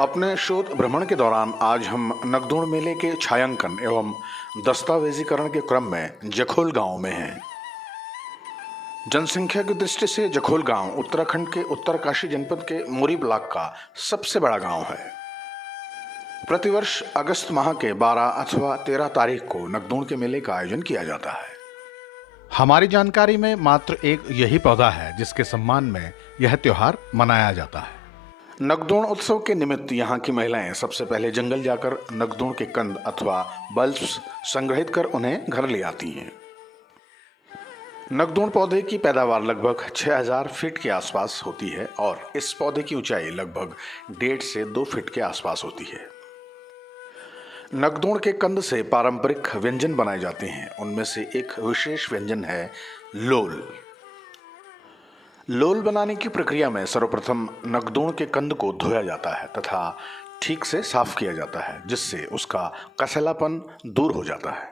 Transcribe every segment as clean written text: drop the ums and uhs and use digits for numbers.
अपने शोध भ्रमण के दौरान आज हम नगदोड़ मेले के छायांकन एवं दस्तावेजीकरण के क्रम में जखोल गांव में हैं। जनसंख्या की दृष्टि से जखोल गांव उत्तराखंड के उत्तरकाशी जनपद के मोरी ब्लॉक का सबसे बड़ा गांव है। प्रतिवर्ष अगस्त माह के 12 अथवा 13 तारीख को नगदोड़ के मेले का आयोजन किया जाता है। हमारी जानकारी में मात्र एक यही पौधा है जिसके सम्मान में यह त्योहार मनाया जाता है। नगदोड़ उत्सव के निमित्त यहाँ की महिलाएं सबसे पहले जंगल जाकर नगदोड़ के कंद अथवा बल्ब्स संग्रहित कर उन्हें घर ले आती हैं। नगदोड़ पौधे की पैदावार लगभग 6000 फीट के आसपास होती है और इस पौधे की ऊंचाई लगभग 1.5 से 2 फीट के आसपास होती है। नगदोड़ के कंद से पारंपरिक व्यंजन बनाए जाते हैं। उनमें से एक विशेष व्यंजन है लोल। लोल बनाने की प्रक्रिया में सर्वप्रथम नगदोड़ के कंद को धोया जाता है तथा ठीक से साफ किया जाता है, जिससे उसका कसैलापन दूर हो जाता है।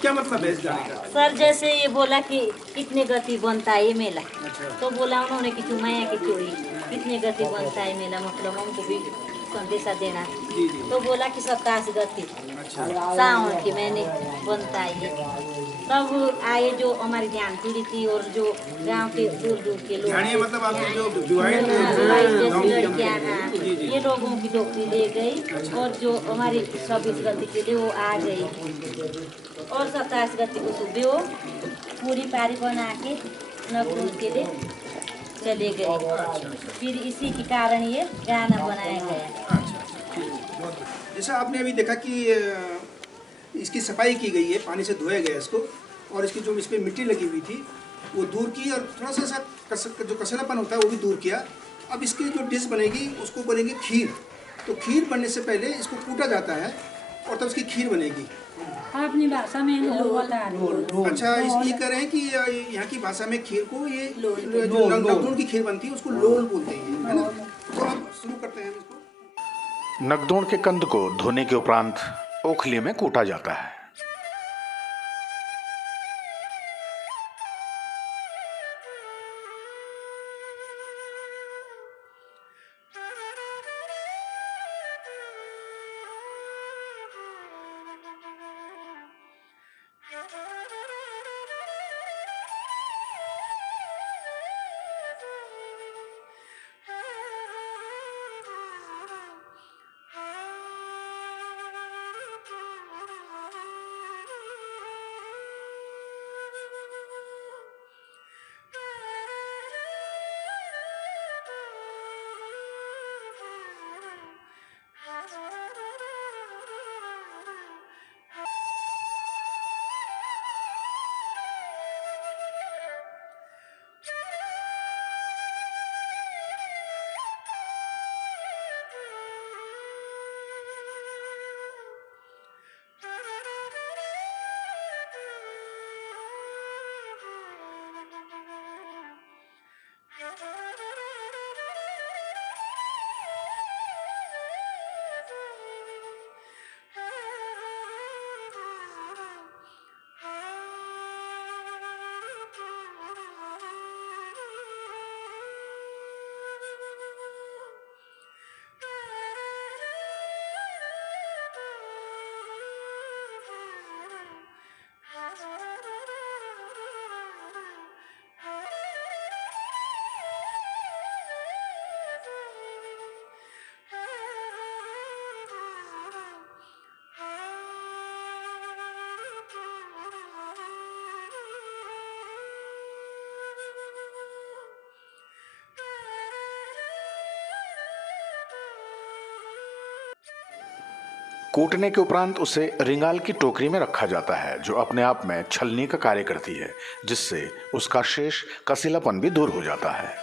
क्या मतलब है इस गाने का? सर जैसे ये बोला कि कितने गति बनता है ये मेला, तो बोला उन्होंने कि चुमाया की चोरी कितने गति बनता है मेला, मतलब हमको भी संदेशा देना। तो बोला कि 27 गति सावन के महीने बनता है ये। तब आए जो हमारी ध्यान पीढ़ी थी और जो गांव के दूर दूर के लोग, मतलब आपने जो विवाहित लड़कियाँ ये लोगों की टोकरी ले गई और जो हमारी 26 गति के लिए वो आ गई और 27 गति को सुबह वो पूरी पारी बना के नगदोड़ के लिए चले गए। फिर इसी के कारण ये गाना बनाया गया। जैसा आपने अभी देखा कि इसकी सफाई की गई है, पानी से धोया गया इसको, और इसकी जो इस पर मिट्टी लगी हुई थी वो दूर की, और थोड़ा सा जो कसलापन होता है वो भी दूर किया। अब इसकी जो डिश बनेगी उसको बोलेंगे खीर। तो खीर बनने से पहले इसको कूटा जाता है और तब इसकी खीर बनेगी। अपनी भाषा में लोल। अच्छा, इसलिए कह रहे हैं कि यहाँ की भाषा में खीर को ये जो नगदोड़ की खीर बनती है उसको लोल बोलते हैं, है ना। तो अब शुरू करते हैं इसको। नगदोड़ के कंद को धोने के उपरांत ओखली में कूटा जाता है। कूटने के उपरांत उसे रिंगाल की टोकरी में रखा जाता है, जो अपने आप में छलनी का कार्य करती है, जिससे उसका शेष कसीलापन भी दूर हो जाता है।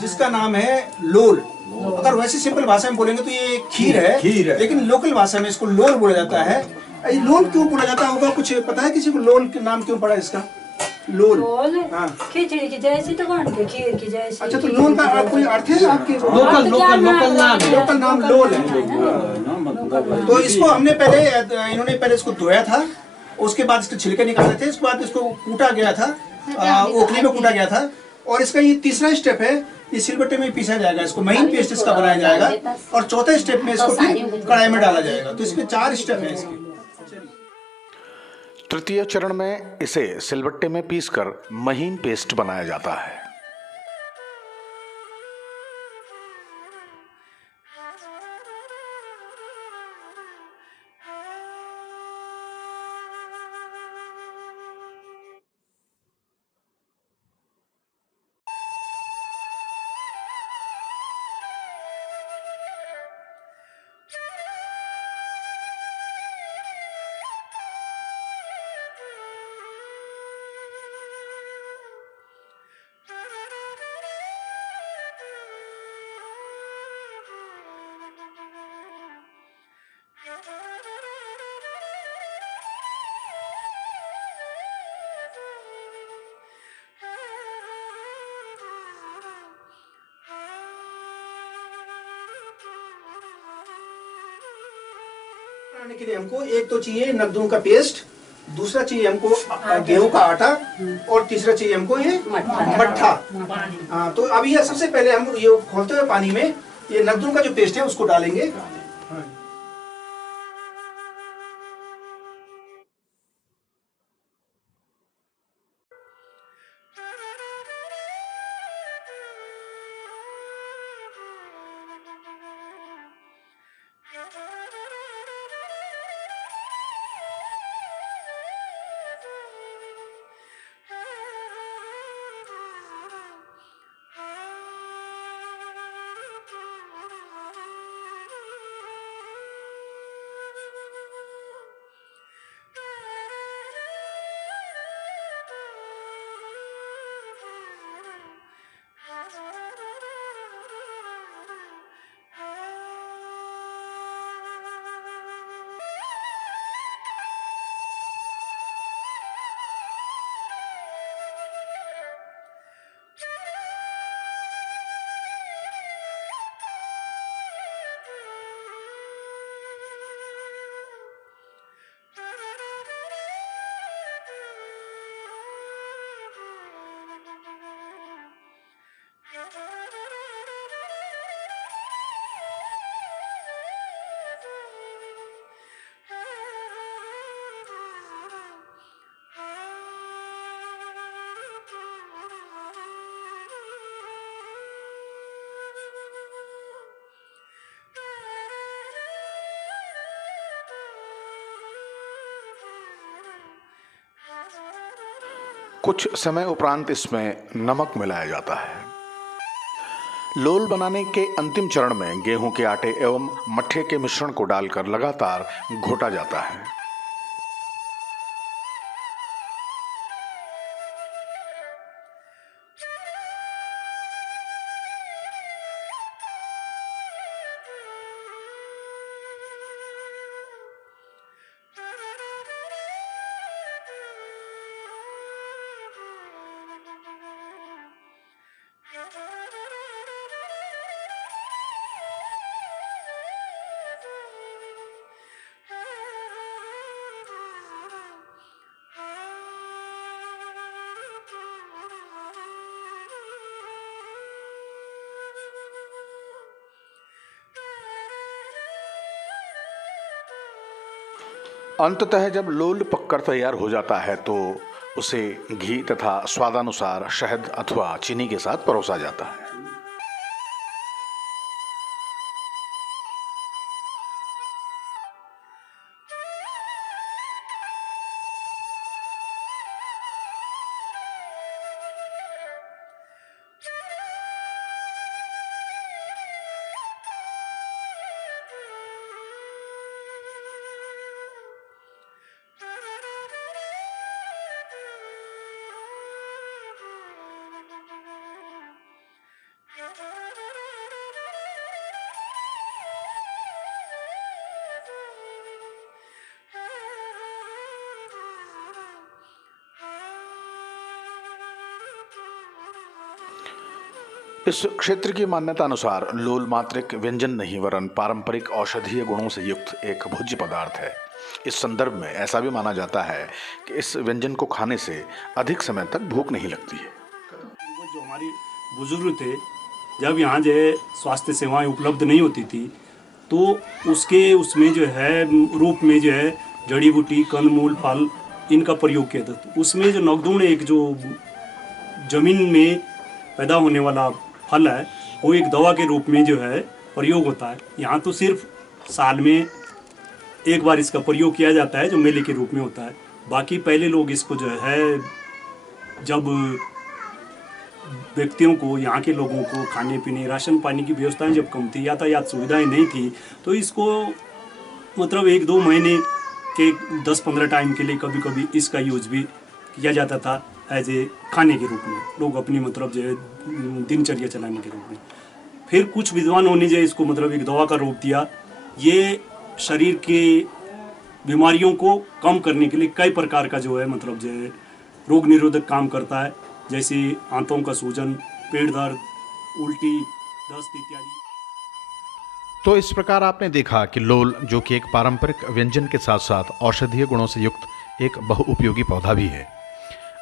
जिसका नाम है लोल। अगर वैसे सिंपल भाषा में बोलेंगे तो ये खीर है, लेकिन लोकल भाषा में इसको लोल बोला जाता है। ये लोल क्यों बोला जाता होगा, कुछ पता है किसी को? लोल के नाम क्यों पड़ा इसका? लोल, हाँ, खिचड़ी की जैसी तो बनती है, खीर की जैसी। अच्छा, तो लोल का कोई अर्थ है आपके? लोकल नाम लोल है। तो इसको हमने इन्होंने पहले इसको धोया था, उसके बाद इसके छिलके निकाले थे, इसके बाद इसको कूटा गया था, ओखली में कूटा गया था। और इसका ये तीसरा स्टेप है, ये सिलबट्टे में पीसा जाएगा, इसको महीन पेस्ट इसका बनाया जाएगा। और चौथे स्टेप में इसको फिर कढ़ाई में डाला जाएगा। तो इसमें 4 स्टेप है इसके। तृतीय चरण में इसे सिलबट्टे में पीसकर महीन पेस्ट बनाया जाता है। बनाने के लिए हमको एक तो चाहिए नकदून का पेस्ट, दूसरा चाहिए हमको गेहूं का आटा, और तीसरा चाहिए हमको ये मट्ठा। हाँ, तो अभी ये सबसे पहले हम ये खोलते हुए पानी में ये नकदून का जो पेस्ट है उसको डालेंगे। कुछ समय उपरांत इसमें नमक मिलाया जाता है। लोल बनाने के अंतिम चरण में गेहूं के आटे एवं मट्ठे के मिश्रण को डालकर लगातार घोटा जाता है। अंततः जब लोल पककर तैयार हो जाता है तो उसे घी तथा स्वादानुसार शहद अथवा चीनी के साथ परोसा जाता है। इस क्षेत्र की मान्यता अनुसार लोल मात्र एक व्यंजन नहीं वरन पारंपरिक औषधीय गुणों से युक्त एक भोज्य पदार्थ है। इस संदर्भ में ऐसा भी माना जाता है कि इस व्यंजन को खाने से अधिक समय तक भूख नहीं लगती है। जो हमारी बुजुर्ग थे, जब यहाँ जो है स्वास्थ्य सेवाएं उपलब्ध नहीं होती थी तो उसमें जो है रूप में जो है जड़ी बूटी, कंदमूल, फल इनका प्रयोग किया था। उसमें जो नगदुण एक जो जमीन में पैदा होने वाला फल है वो एक दवा के रूप में जो है प्रयोग होता है। यहाँ तो सिर्फ साल में एक बार इसका प्रयोग किया जाता है जो मेले के रूप में होता है। बाकी पहले लोग इसको जो है जब व्यक्तियों को, यहाँ के लोगों को खाने पीने, राशन पानी की व्यवस्थाएं जब कम थी, यातायात सुविधाएं नहीं थी, तो इसको मतलब 1-2 महीने के 10-15 टाइम के लिए कभी कभी इसका यूज भी किया जाता था एज ए खाने के रूप में। लोग अपनी मतलब जो है दिनचर्या चलाने के रूप में। फिर कुछ विद्वानों ने जो इसको मतलब एक दवा का रूप दिया। ये शरीर के बीमारियों को कम करने के लिए कई प्रकार का जो है मतलब जो है रोग निरोधक काम करता है, जैसे आंतों का सूजन, पेट दर्द, उल्टी, दस्त इत्यादि। तो इस प्रकार आपने देखा कि लोल, जो कि एक पारंपरिक व्यंजन के साथ साथ औषधीय गुणों से युक्त एक बहुउपयोगी पौधा भी है।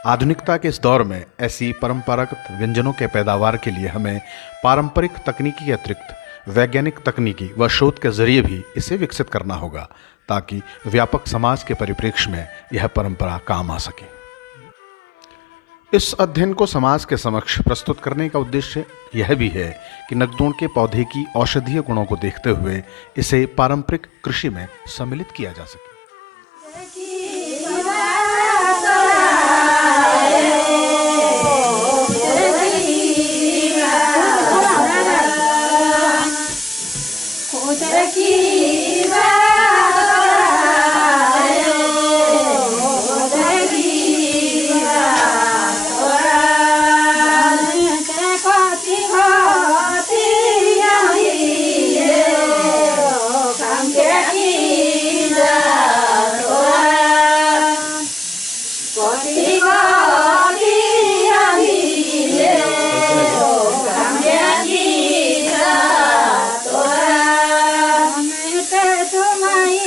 आधुनिकता के इस दौर में ऐसी परंपरागत व्यंजनों के पैदावार के लिए हमें पारंपरिक तकनीकी के अतिरिक्त वैज्ञानिक तकनीकी व शोध के जरिए भी इसे विकसित करना होगा ताकि व्यापक समाज के परिप्रेक्ष्य में यह परंपरा काम आ सके। इस अध्ययन को समाज के समक्ष प्रस्तुत करने का उद्देश्य यह भी है कि नगदुण के पौधे की औषधीय गुणों को देखते हुए इसे पारंपरिक कृषि में सम्मिलित किया जा सके। तुम्हारी